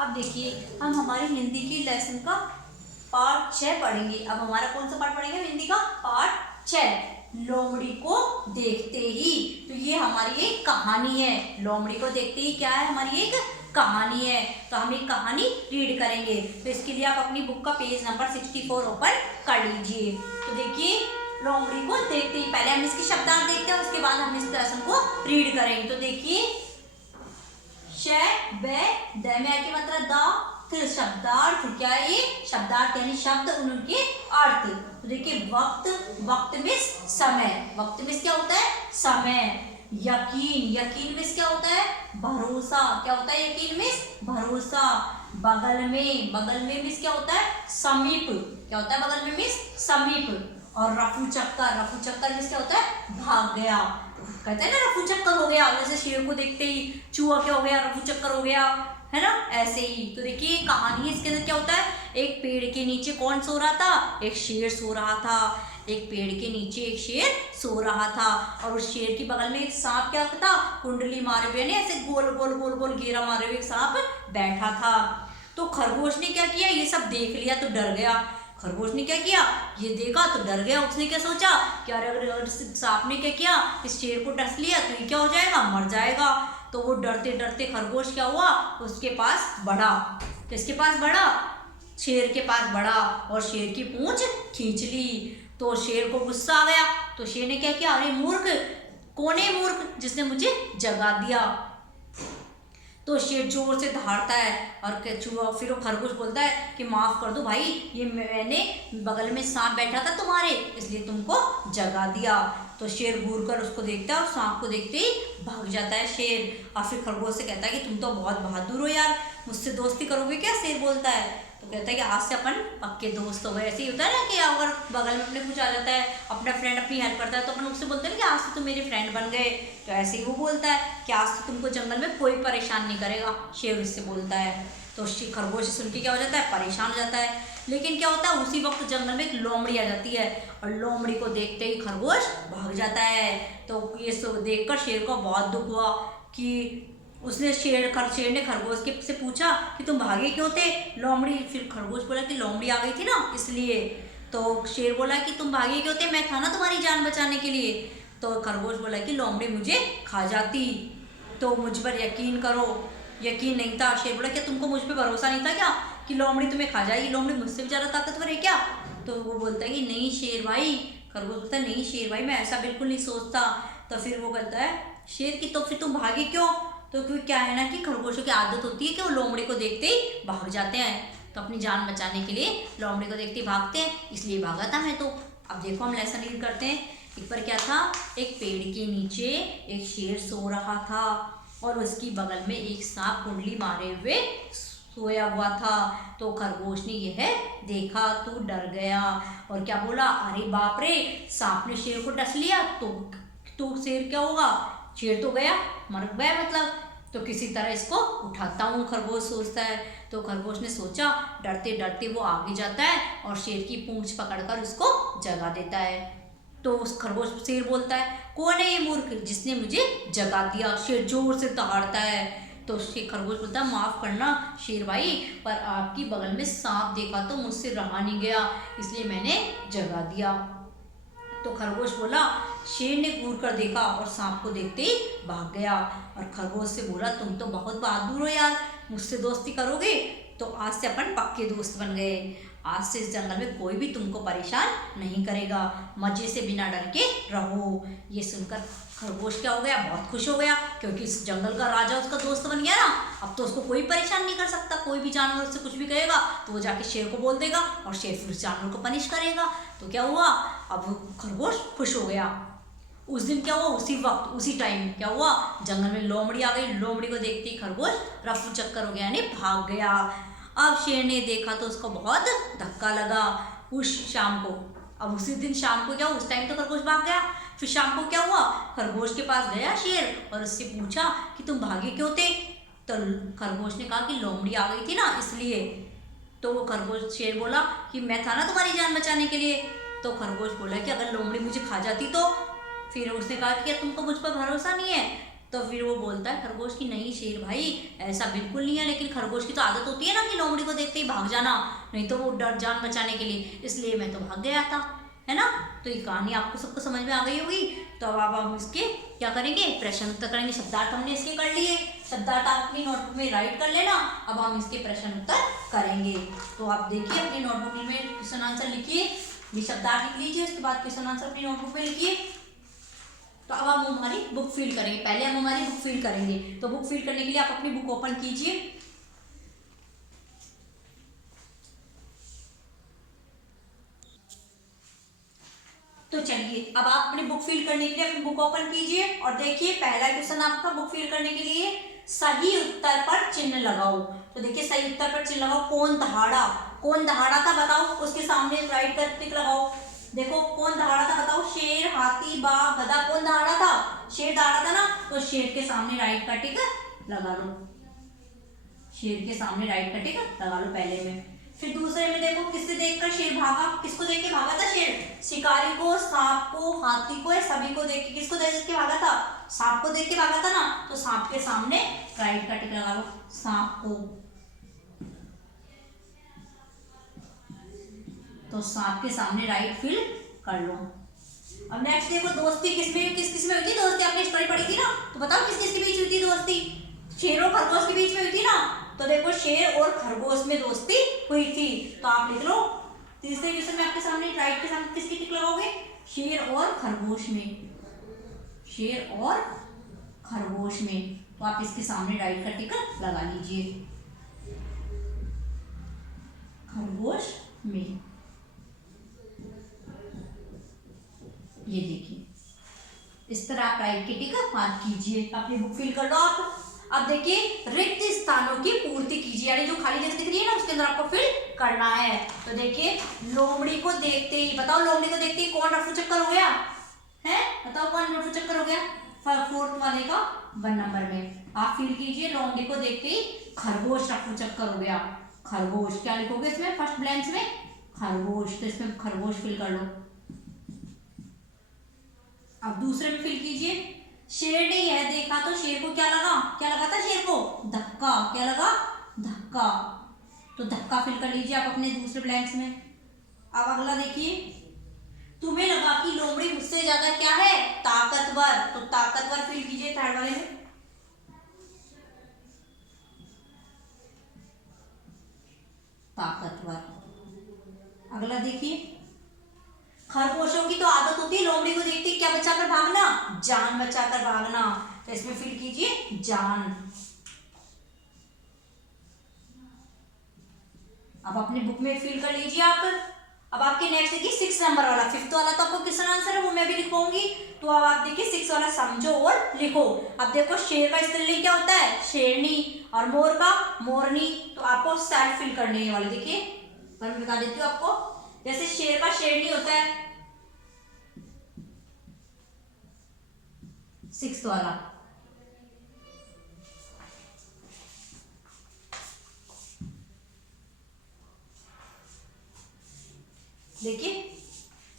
अब देखिए हम हमारी हिंदी की लेसन का पार्ट 6 पढ़ेंगे। अब हमारा कौन सा पार्ट पढ़ेंगे? हिंदी का पार्ट 6, लोमड़ी को देखते ही। तो ये हमारी एक कहानी है। लोमड़ी को देखते ही क्या है? हमारी एक कहानी है। तो हम एक कहानी रीड करेंगे। तो इसके लिए आप अपनी बुक का पेज नंबर 64 ओपन कर लीजिए। तो देखिए लोमड़ी को देखते ही, पहले हम इसकी शब्दार्थ देखते हैं, उसके बाद हम इस लेसन को रीड करेंगे। तो देखिए की मतलब द शब्दार्थ क्या है? ये शब्दार्थ यानी शब्द, उनके अर्थ। तो देखिए वक्त, वक्त में समय, वक्त में क्या होता है? समय। यकीन, यकीन में क्या होता है? भरोसा, क्या होता है? यकीन में भरोसा। बगल में, बगल में मिस क्या होता है? समीप, क्या होता है? बगल में मिस समीप। और रफू चक्कर, रफू चक्कर मिस क्या होता है? भाग गया। कहते हैं ना रफू चक्कर हो गया, जैसे शेर को देखते ही चूहा क्या हो गया? रफू चक्कर हो गया, है ना? ऐसे ही। तो देखिए कहानी है, इसके अंदर क्या होता है? एक पेड़ के नीचे कौन सो रहा था? एक शेर सो रहा था। एक पेड़ के नीचे एक शेर सो रहा था और उस शेर की बगल में एक सांप क्या था? कुंडली मारे हुए, ऐसे गोल गोल गोल गोल घेरा मारे हुए एक सांप बैठा था। तो खरगोश ने क्या किया? ये सब देख लिया तो डर गया। खरगोश ने क्या किया? ये देखा तो डर गया। उसने क्या सोचा कि अगर सांप ने क्या किया? इस शेर को डस लिया तो ये क्या हो जाएगा? मर जाएगा। तो वो डरते डरते खरगोश क्या हुआ? उसके पास बढ़ा। किसके पास बढ़ा? शेर के पास बढ़ा और शेर की पूंछ खींच ली। तो शेर को गुस्सा आ गया। तो शेर ने क्या किया? अरे मूर्ख, कौन है मूर्ख जिसने मुझे जगा दिया? तो शेर जोर से दहाड़ता है और चूहा, फिर वो खरगोश बोलता है कि माफ़ कर दो भाई, ये मैंने बगल में सांप बैठा था तुम्हारे, इसलिए तुमको जगा दिया। तो शेर घूर कर उसको देखता है और सांप को देखते ही भाग जाता है शेर। और फिर खरगोश से कहता है कि तुम तो बहुत बहादुर हो यार, मुझसे दोस्ती करोगे क्या? शेर बोलता है। तो कहता है कि आज से अपन पक्के दोस्त हो गए। ऐसे ही होता है ना कि अगर बगल में अपने कुछ आ जाता है, अपना फ्रेंड अपनी हेल्प करता है तो अपन उससे बोलते हैं कि आज से तुम मेरे फ्रेंड बन गए। तो ऐसे ही वो बोलता है कि आज से तुमको जंगल में कोई परेशान नहीं करेगा, शेर उससे बोलता है। तो खरगोश सुन के क्या हो जाता है? परेशान हो जाता है। लेकिन क्या होता है? उसी वक्त जंगल में एक लोमड़ी आ जाती है और लोमड़ी को देखते ही खरगोश भाग जाता है। तो ये देखकर शेर को बहुत दुख हुआ कि उसने शेर ने खरगोश के से पूछा कि तुम भागे क्यों थे? लोमड़ी, फिर खरगोश बोला कि लोमड़ी आ गई थी ना इसलिए। तो शेर बोला कि तुम भागे क्यों थे? मैं था ना तुम्हारी जान बचाने के लिए। तो खरगोश बोला कि लोमड़ी मुझे खा जाती तो मुझ पर यकीन करो। यकीन नहीं था। शेर बोला क्या तुमको मुझ पर भरोसा नहीं था क्या कि लोमड़ी तुम्हें खा जाएगी? लोमड़ी मुझसे भी ज़्यादा ताकतवर है क्या? तो वो बोलता है कि नहीं शेर भाई। खरगोश बोलता है नहीं शेर भाई, मैं ऐसा बिल्कुल नहीं सोचता। तो फिर वो कहता है शेर की, तो फिर तुम भागे क्यों? तो क्योंकि क्या है ना कि खरगोशों की आदत होती है कि वो लोमड़ी को देखते ही भाग जाते हैं। तो अपनी जान बचाने के लिए लोमड़ी को देखते ही भागते हैं, इसलिए भागा था मैं तो। अब देखो हम लेसन रीड करते हैं। एक बार क्या था? एक पेड़ के नीचे एक शेर सो रहा था और उसकी बगल में एक सांप कुंडली मारे हुए सोया हुआ था। तो खरगोश ने यह देखा तो डर गया और क्या बोला? अरे बाप रे, सांप ने शेर को डस लिया तो शेर क्या होगा? शेर तो गया, मर गया मतलब। तो किसी तरह इसको उठाता हूँ, खरगोश सोचता है। तो खरगोश ने सोचा, डरते डरते वो आगे जाता है और शेर की पूंछ पकड़कर उसको जगा देता है। तो उस खरगोश शेर बोलता है कौन है ये मूर्ख जिसने मुझे जगा दिया? शेर जोर से दहाड़ता है। तो शेर खरगोश बोलता है माफ़ करना शेर भाई, पर आपकी बगल में सांप देखा तो मुझसे रहा नहीं गया, इसलिए मैंने जगा दिया। तो खरगोश बोला, शेर ने घूर कर देखा और सांप को देखते ही भाग गया। और खरगोश से बोला तुम तो बहुत बहादुर हो यार, मुझसे दोस्ती करोगे तो आज से अपन पक्के दोस्त बन गए। आज से इस जंगल में कोई भी तुमको परेशान नहीं करेगा, मजे से बिना डर के रहो। ये सुनकर खरगोश क्या हो गया? बहुत खुश हो गया, क्योंकि इस जंगल का राजा उसका दोस्त बन गया ना। अब तो उसको कोई परेशान नहीं कर सकता। कोई भी जानवर उससे कुछ भी कहेगा तो वो जाके शेर को बोल देगा और शेर फिर उस जानवर को पनिश करेगा। तो क्या हुआ? अब खरगोश खुश हो गया। उस दिन क्या हुआ? उसी वक्त उसी टाइम क्या हुआ? जंगल में लोमड़ी आ गई। लोमड़ी को देखते ही खरगोश रफू चक्कर हो गया, यानी भाग गया। अब शेर ने देखा तो उसको बहुत धक्का लगा उस शाम को। अब उसी दिन शाम को क्या हुआ? उस टाइम तो खरगोश भाग गया, फिर शाम को क्या हुआ? खरगोश के पास गया शेर और उससे पूछा कि तुम भागे क्यों थे? तो खरगोश ने कहा कि लोमड़ी आ गई थी ना इसलिए। तो वो खरगोश शेर बोला कि मैं था ना तुम्हारी जान बचाने के लिए। तो खरगोश बोला कि अगर लोमड़ी मुझे खा जाती तो? फिर उसने कहा कि क्या तुमको मुझ पर भरोसा नहीं है? तो फिर वो बोलता है खरगोश की, नहीं शेर भाई ऐसा बिल्कुल नहीं है, लेकिन खरगोश की तो आदत होती है ना कि लोमड़ी को देखते ही भाग जाना, नहीं तो वो डर जान बचाने के लिए, इसलिए मैं तो भाग गया था, है ना। तो ये कहानी आपको सबको समझ में आ गई होगी। तो अब हम इसके क्या करेंगे, प्रश्न उत्तर करेंगे। शब्दार्थ हमने इसके कर लिए, शब्दार्थ आप अपनी नोटबुक में राइट कर लेना। अब हम इसके प्रश्न उत्तर करेंगे। तो आप देखिए अपनी नोटबुक में क्वेश्चन आंसर लिखिए, ये शब्दार्थ लिख लीजिए, उसके बाद क्वेश्चन आंसर अपनी नोटबुक में लिखिए। तो अब हम हमारी बुक फिल करेंगे, पहले हम हमारी बुक फिल करेंगे। तो बुक फिल करने के लिए आप अपनी बुक ओपन कीजिए। तो चलिए अब आप अपनी बुक फिल करने के लिए अपनी बुक ओपन कीजिए और देखिए पहला क्वेश्चन आपका बुक फिल करने के लिए सही उत्तर पर चिन्ह लगाओ। तो देखिए सही उत्तर पर चिन्ह लगाओ। कौन दहाड़ा, कौन दहाड़ा था बताओ, उसके सामने राइट कर टिक लगाओ। देखो कौन दहाड़ा था बताओ, शेर, हाथी, बाघ, गधा, कौन दहाड़ा था, शेर दहाड़ा था ना, तो शेर के सामने राइट का टिक लगा लो, शेर के सामने राइट का टिक लगा लो पहले में। फिर दूसरे में देखो किससे देखकर शेर भागा, किसको देख के भागा था शेर, शिकारी को, सांप को, हाथी को, सभी को देख के, किसको देख के भागा था, सांप को देख के भागा था ना, तो सांप के सामने राइट का टिक लगा लो, सांप को, तो सांप के सामने राइट फिल कर लो। अब नेक्स्ट देखो दोस्ती किसमें किस किस में हुई थी, दोस्ती आपने स्टोरी पढ़ी थी ना, तो बताओ किस किस के बीच हुई थी दोस्ती, शेर और खरगोश के बीच में हुई थी ना। तो देखो शेर और खरगोश में दोस्ती हुई थी, तो आप लिख लो तीसरे क्वेश्चन में आपके सामने राइट के सामने किसकी टिक लगाओगे, शेर और खरगोश में, शेर और खरगोश में, तो आप इसके सामने राइट का टिक लगा लीजिए, खरगोश में। ये देखिए इस तरह आप राइट के टिक मार्क कीजिए, अपनी बुक फिल कर लो आप। अब देखिए रिक्त स्थानों की पूर्ति कीजिए, यानी जो खाली जगह दिख रही है ना उसके अंदर आपको फिल करना है। तो देखिए लोमड़ी को देखते ही, बताओ लोमड़ी को देखते ही कौन रफू चक्कर हो गया है, बताओ कौन रफू चक्कर हो गया, फोर्थ वाले का 1 नंबर में आप फिल कीजिए। लोमड़ी को देखते ही खरगोश रफू चक्कर हो गया, खरगोश क्या लिखोगे इसमें फर्स्ट ब्लैंक्स में, खरगोश, तो इसमें खरगोश फिल कर लो। अब दूसरे में फिल कीजिए, शेर ने यह देखा तो शेर को क्या लगा, क्या लगा था शेर को, धक्का, क्या लगा, धक्का, तो धक्का फिल कर लीजिए आप अपने दूसरे ब्लैंक्स में। अब अगला देखिए, तुम्हें लगा कि लोमड़ी मुझसे ज्यादा क्या है, ताकतवर, तो ताकतवर फिल कीजिए थर्ड वाले में। ताकतवर। अगला देखिए, खरगोशों की तो आदत होती है लोमड़ी को देखते ही क्या बचाकर भागना, जान बचाकर भागना, तो इसमें फिल कीजिए जान। अब अपनी बुक में फिल कर लीजिए आप। अब आपके नेक्स्ट देखिए 6 नंबर वाला, 5th वाला तो आपको क्वेश्चन आंसर है वो मैं भी लिखूंगी, तो अब आप देखिए 6 वाला समझो और लिखो। अब देखो शेर का स्त्रीलिंग क्या होता है, शेरनी, और मोर का मोरनी, तो आपको सेल्फ फिल करने वाले देखिए पर मैं बता देती हूँ आपको। जैसे शेर का शेरनी होता है 6th वाला, देखिए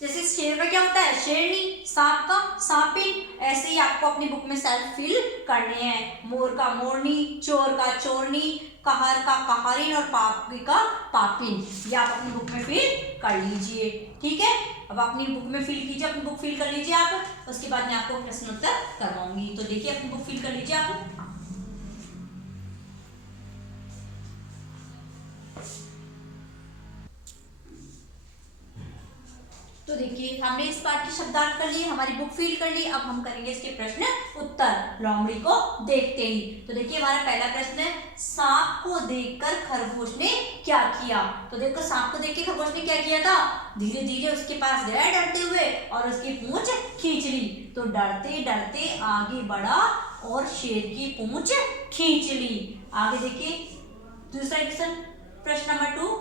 जैसे शेर का क्या होता है शेरनी, सांप का सांपिन, ऐसे ही आपको अपनी बुक में सेल्फ फिल करने हैं। मोर का मोरनी, चोर का चोरनी, कहर का कहारिन और पापी का पापिन, ये आप अपनी बुक में फिल कर लीजिए। ठीक है, अब अपनी बुक में फिल कीजिए, अपनी बुक फिल कर लीजिए आप, उसके बाद मैं आपको प्रश्न उत्तर करवाऊंगी। तो देखिए अपनी बुक फिल कर लीजिए आप। तो देखिए हमने इस पार्ट की शब्दार्थ कर ली, हमारी बुक फिल कर ली, अब हम करेंगे इसके प्रश्न उत्तर लोमड़ी को देखते ही। तो देखिए हमारा पहला प्रश्न है, सांप को देखकर खरगोश ने क्या किया। तो देखो सांप को देख के खरगोश ने क्या किया था, धीरे धीरे उसके पास गया डरते हुए और उसकी पूंछ खींच ली, तो डरते डरते आगे बढ़ा और शेर की पूंछ खींच ली। आगे देखिए दूसरा क्वेश्चन, प्रश्न नंबर 2,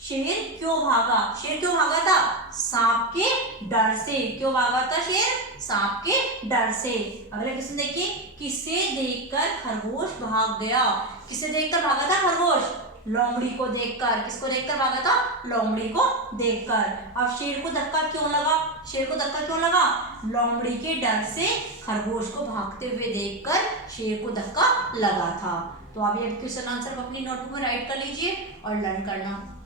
शेर क्यों भागा, शेर क्यों भागा था, सांप के डर से, क्यों भागा था शेर, सांप के डर से। अगला क्वेश्चन देखिए, किसे देखकर खरगोश भाग गया, किसे देखकर भागा था खरगोश, लोमड़ी को देखकर। किसको देखकर भागा था? लोमड़ी को देखकर। अब शेर को धक्का क्यों लगा? शेर को धक्का क्यों लगा? लोमड़ी के डर से खरगोश को भागते हुए देखकर शेर को धक्का लगा था। तो आप ये क्वेश्चन आंसर अपनी नोटबुक में राइट कर लीजिए और लर्न करना।